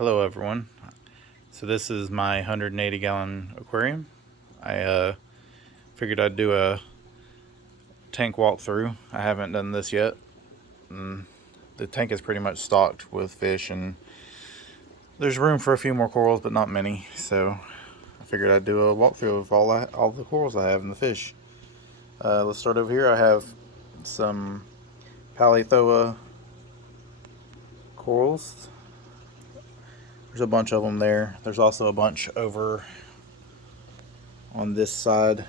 Hello everyone. So this is my 180 gallon aquarium. I figured I'd do a tank walkthrough. I haven't done this yet. And the tank is pretty much stocked with fish, and there's room for a few more corals, but not many. So I figured I'd do a walkthrough of all the corals I have and the fish. Let's start over here. I have some Palithoa corals. There's a bunch of them there. There's also a bunch over on this side.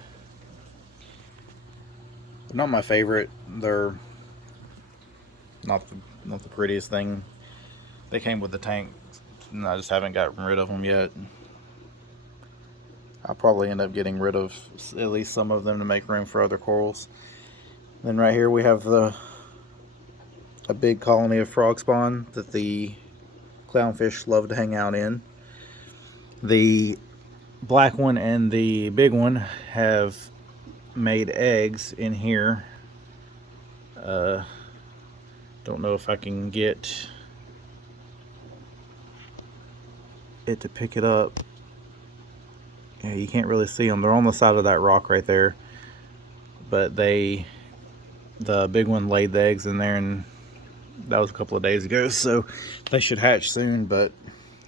They're not my favorite. They're not the prettiest thing. They came with the tank, and I just haven't gotten rid of them yet. I'll probably end up getting rid of at least some of them to make room for other corals. Then right here we have a big colony of frog spawn that the clownfish love to hang out in. The black one and the big one have made eggs in here. Don't know if I can get it to pick it up. Yeah, you can't really see them. They're on the side of that rock right there. But the big one laid the eggs in there, and that was a couple of days ago. So they should hatch soon, but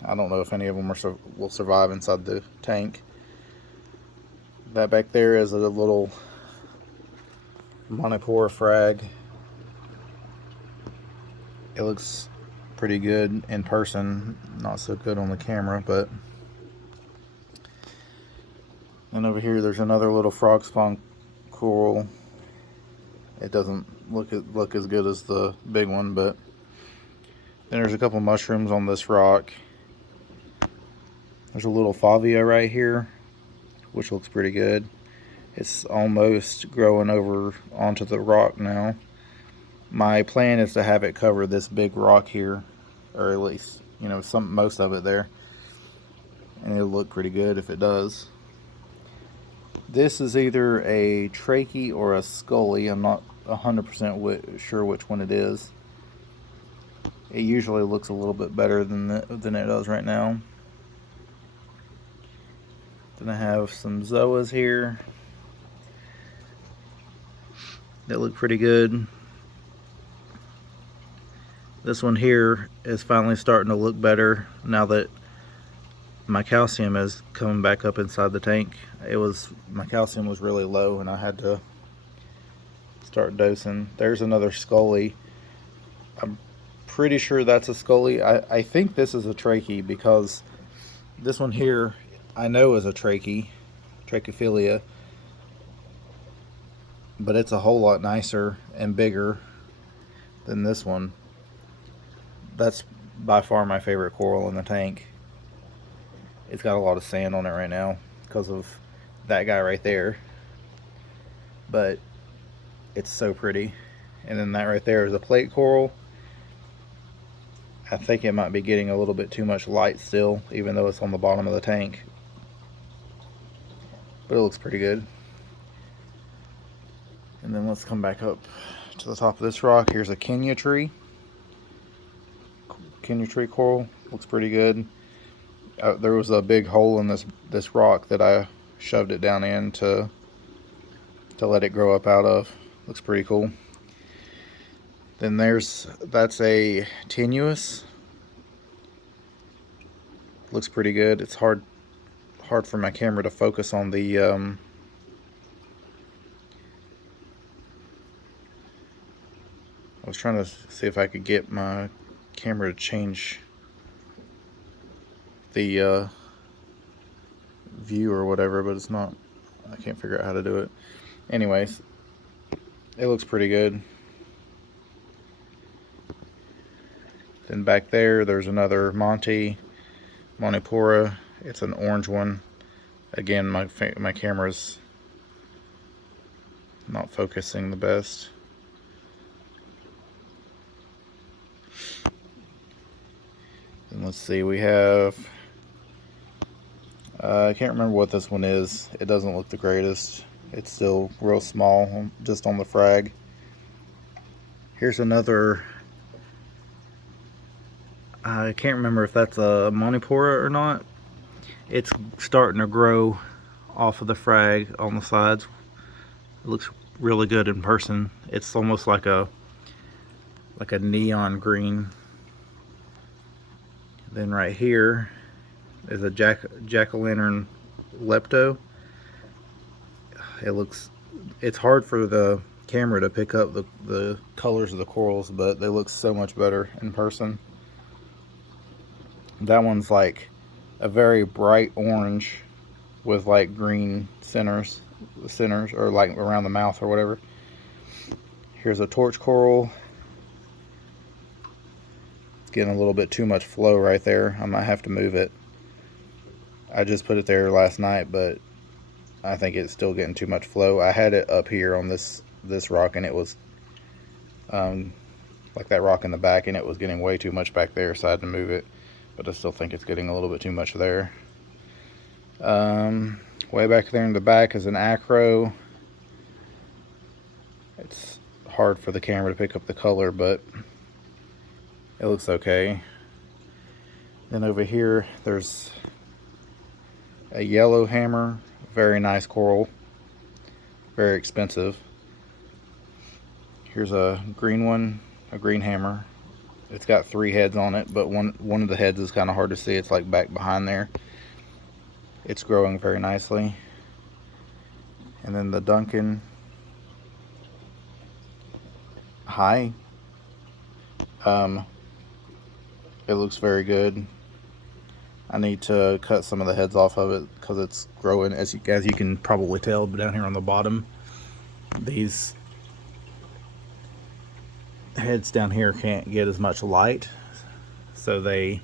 I don't know if any of them will survive inside the tank. That back there is a little Monipora frag. It looks pretty good in person, not so good on the camera, but. And over here there's another little frog spawn coral. It doesn't look as good as the big one, but then there's a couple mushrooms on this rock. There's a little Favia right here, which looks pretty good. It's almost growing over onto the rock now. My plan is to have it cover this big rock here, or at least, most of it there. And it'll look pretty good if it does. This is either a trachea or a scully. I'm not 100% sure which one it is. It usually looks a little bit better than it does right now. Then I have some zoas here that look pretty good. This one here is finally starting to look better now that my calcium is coming back up inside the tank. My calcium was really low, and I had to start dosing. There's another scully. I'm pretty sure that's a scully. I think this is a trachea, because this one here I know is a Trachophilia, but it's a whole lot nicer and bigger than this one. That's by far my favorite coral in the tank. It's got a lot of sand on it right now because of that guy right there, but it's so pretty. And then that right there is a plate coral. I think it might be getting a little bit too much light still, even though it's on the bottom of the tank, but it looks pretty good. And then let's come back up to the top of this rock. Here's a Kenya tree coral. Looks pretty good. There was a big hole in this rock that I shoved it down in to let it grow up out of. Looks pretty cool. Then that's a tenuous. Looks pretty good. It's hard for my camera to focus on the I was trying to see if I could get my camera to change the view or whatever, but it's not. I can't figure out how to do it. Anyways, it looks pretty good. Then back there's another Monipora. It's an orange one. Again, my camera's not focusing the best. And let's see, we have I can't remember what this one is. It doesn't look the greatest. It's still real small, just on the frag. Here's another I can't remember if that's a Monipora or not. It's starting to grow off of the frag on the sides. It looks really good in person. It's almost like a neon green. Then right here is a jack-o'-lantern lepto. It's hard for the camera to pick up the colors of the corals, but they look so much better in person. That one's like a very bright orange with like green centers, or like around the mouth or whatever. Here's a torch coral. It's getting a little bit too much flow right there. I might have to move it. I just put it there last night, but I think it's still getting too much flow. I had it up here on this rock, and it was like that rock in the back, and it was getting way too much back there, so I had to move it. But I still think it's getting a little bit too much there. Way back there in the back is an acro. It's hard for the camera to pick up the color, but it looks okay. Then over here there's a yellow hammer. Very nice coral. Very expensive. Here's a green one, a green hammer. It's got 3 heads on it, but one of the heads is kind of hard to see. It's like back behind there. It's growing very nicely. And then the Duncan. Hi. It looks very good. I need to cut some of the heads off of it because it's growing, as you can probably tell down here on the bottom. These heads down here can't get as much light, so they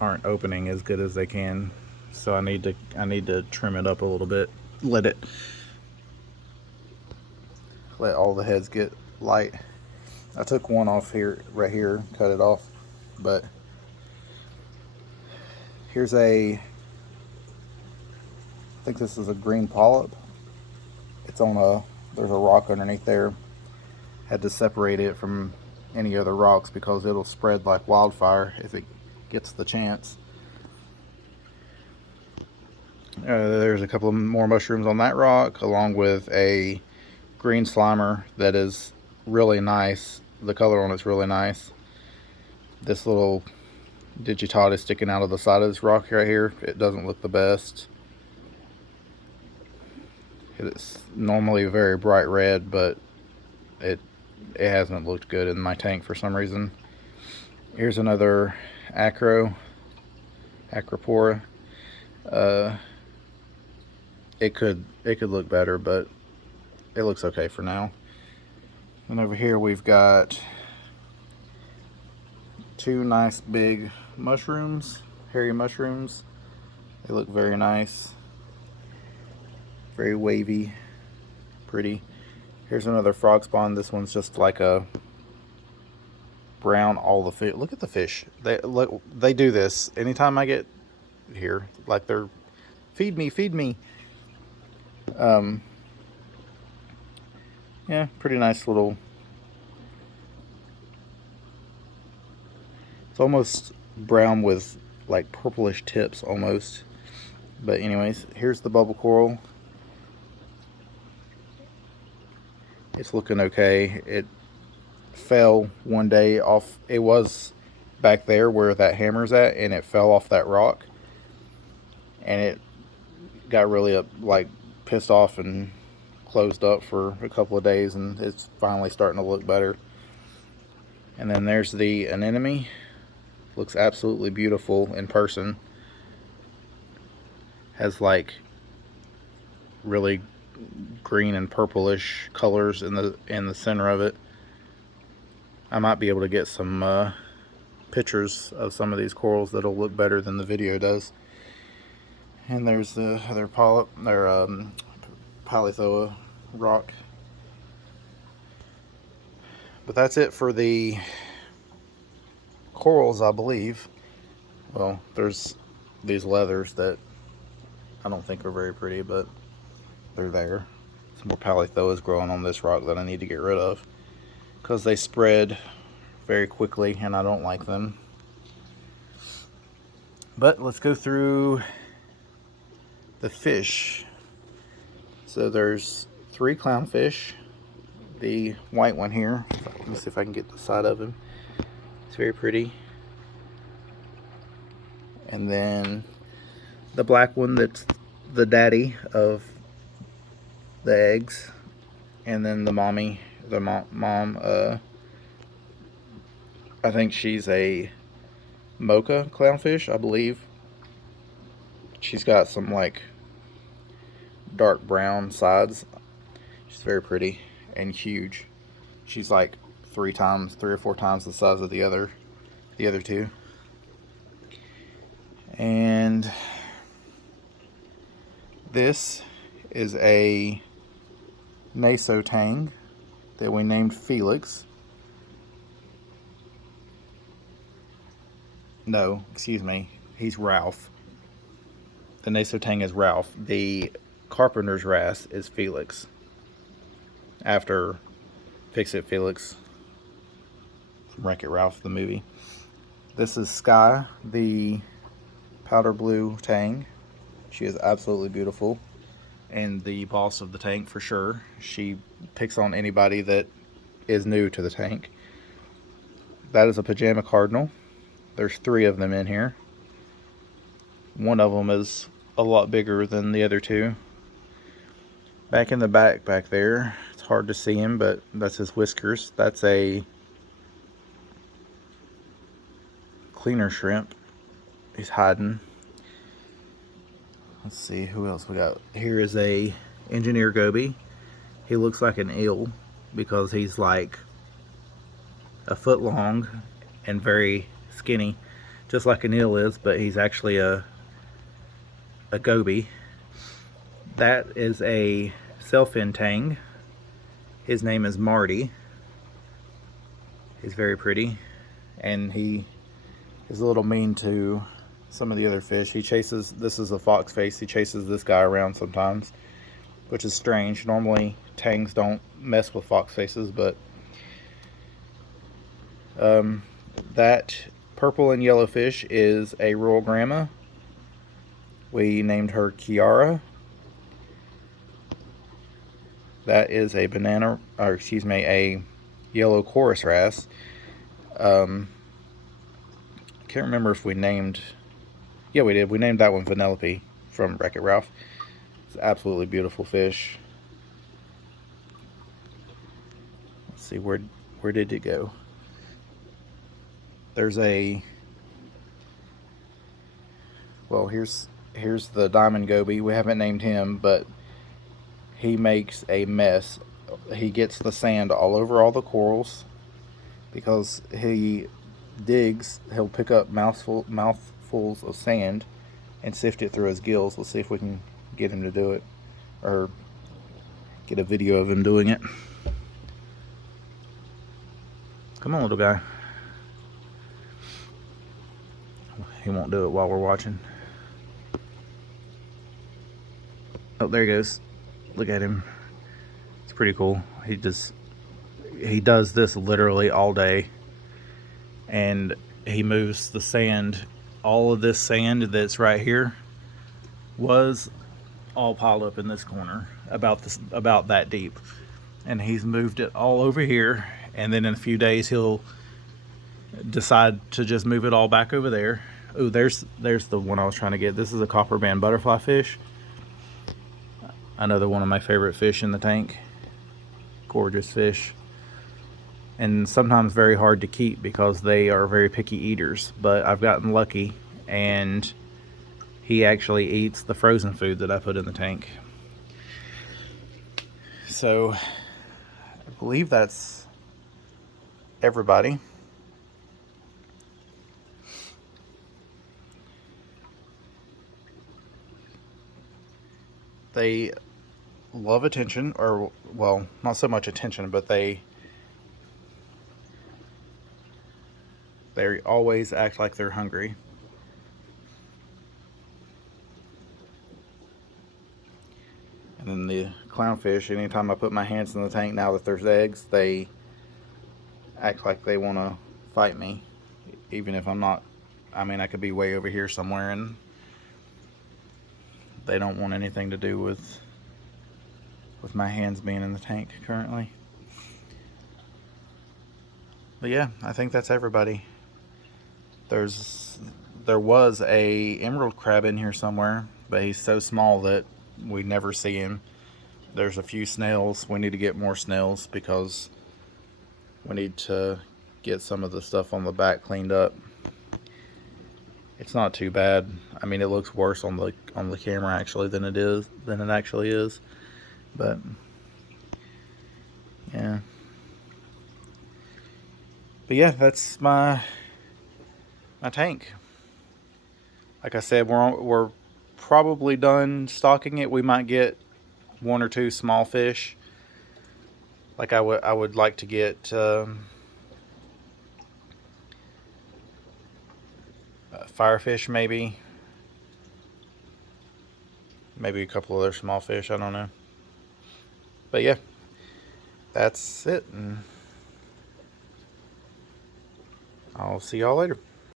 aren't opening as good as they can. So I need to trim it up a little bit. Let all the heads get light. I took one off here, right here, cut it off, but here's I think this is a green polyp. It's on there's a rock underneath there. Had to separate it from any other rocks because it'll spread like wildfire if it gets the chance. There's a couple of more mushrooms on that rock, along with a green slimer that is really nice. The color on it's really nice. This little digitata is sticking out of the side of this rock right here. It doesn't look the best. It's normally very bright red, but it hasn't looked good in my tank for some reason. Here's another Acropora. It could look better, but it looks okay for now. And over here we've got 2 nice big mushrooms, hairy mushrooms. They look very nice, very wavy, pretty. Here's another frog spawn. This one's just like a brown. All the fish. Look at the fish. They do this anytime I get here. Like they're feed me. Yeah, pretty nice little. It's almost brown with like purplish tips almost. But anyways, here's the bubble coral. It's looking okay. It fell one day off. It was back there where that hammer's at, and it fell off that rock, and it got really like pissed off and closed up for a couple of days, and it's finally starting to look better. And then there's the anemone. Looks absolutely beautiful in person. Has like really green and purplish colors in the center of it. I might be able to get some pictures of some of these corals that'll look better than the video does. And there's the other polyp, or Polythoa rock. But that's it for the corals, I believe. Well, there's these leathers that I don't think are very pretty, but they're there. Some more Polythoas growing on this rock that I need to get rid of because they spread very quickly, and I don't like them. But let's go through the fish. So there's 3 clownfish. The white one here, let me see if I can get the side of him. It's very pretty. And then the black one that's the daddy of the eggs. And then the mommy, the mom, I think she's a mocha clownfish, I believe. She's got some like dark brown sides. She's very pretty and huge. She's like 3 or 4 times the size of the other 2. And this is a Naso tang that we named Felix. No, excuse me, he's Ralph. The Naso tang is Ralph. The Carpenter's wrasse is Felix. After Fix-It Felix from Wreck-It Ralph, the movie. This is Sky, the powder blue tang. She is absolutely beautiful and the boss of the tank for sure. She picks on anybody that is new to the tank. That is a pajama cardinal. There's 3 of them in here. One of them is a lot bigger than the other 2. Back in the back there, it's hard to see him, but that's his whiskers. That's a cleaner shrimp. He's hiding. Let's see who else we got. Here is a engineer goby. He looks like an eel because he's like a foot long and very skinny, just like an eel is, but he's actually a goby. That is a sailfin tang. His name is Marty. He's very pretty, and he is a little mean to some of the other fish. He chases, this is a fox face, he chases this guy around sometimes, which is strange. Normally tangs don't mess with fox faces, but that purple and yellow fish is a Royal Grandma. We named her Kiara. That is a a yellow chorus wrasse. I can't remember if we named, yeah, we did. We named that one Vanellope from Wreck-It Ralph. It's an absolutely beautiful fish. Let's see, where did it go? There's a, well, here's the diamond goby. We haven't named him, but he makes a mess. He gets the sand all over all the corals because he digs. He'll pick up mouthfuls of sand and sift it through his gills. Let's see if we can get him to do it, or get a video of him doing it. Come on, little guy. He won't do it while we're watching. Oh, there he goes. Look at him. It's pretty cool. He does this literally all day, and he moves the sand. All of this sand that's right here was all piled up in this corner, about that deep, and he's moved it all over here, and then in a few days he'll decide to just move it all back over there. Oh, there's the one I was trying to get. This is a copper band butterfly fish. Another one of my favorite fish in the tank. Gorgeous fish. And sometimes very hard to keep because they are very picky eaters. But I've gotten lucky, and he actually eats the frozen food that I put in the tank. So I believe that's everybody. They love attention, or, well, not so much attention, but they always act like they're hungry. And then the clownfish, anytime I put my hands in the tank now that there's eggs, they act like they want to fight me, even if I'm not. I mean, I could be way over here somewhere and they don't want anything to do with my hands being in the tank currently. But yeah, I think that's everybody. There was a emerald crab in here somewhere, but he's so small that we never see him. There's a few snails. We need to get more snails because we need to get some of the stuff on the back cleaned up. It's not too bad. I mean, it looks worse on the camera actually than it actually is. But yeah. But yeah, that's my tank. Like I said, we're probably done stocking it. We might get one or two small fish. Like I would like to get firefish maybe a couple other small fish. I don't know. But yeah, that's it. And I'll see y'all later.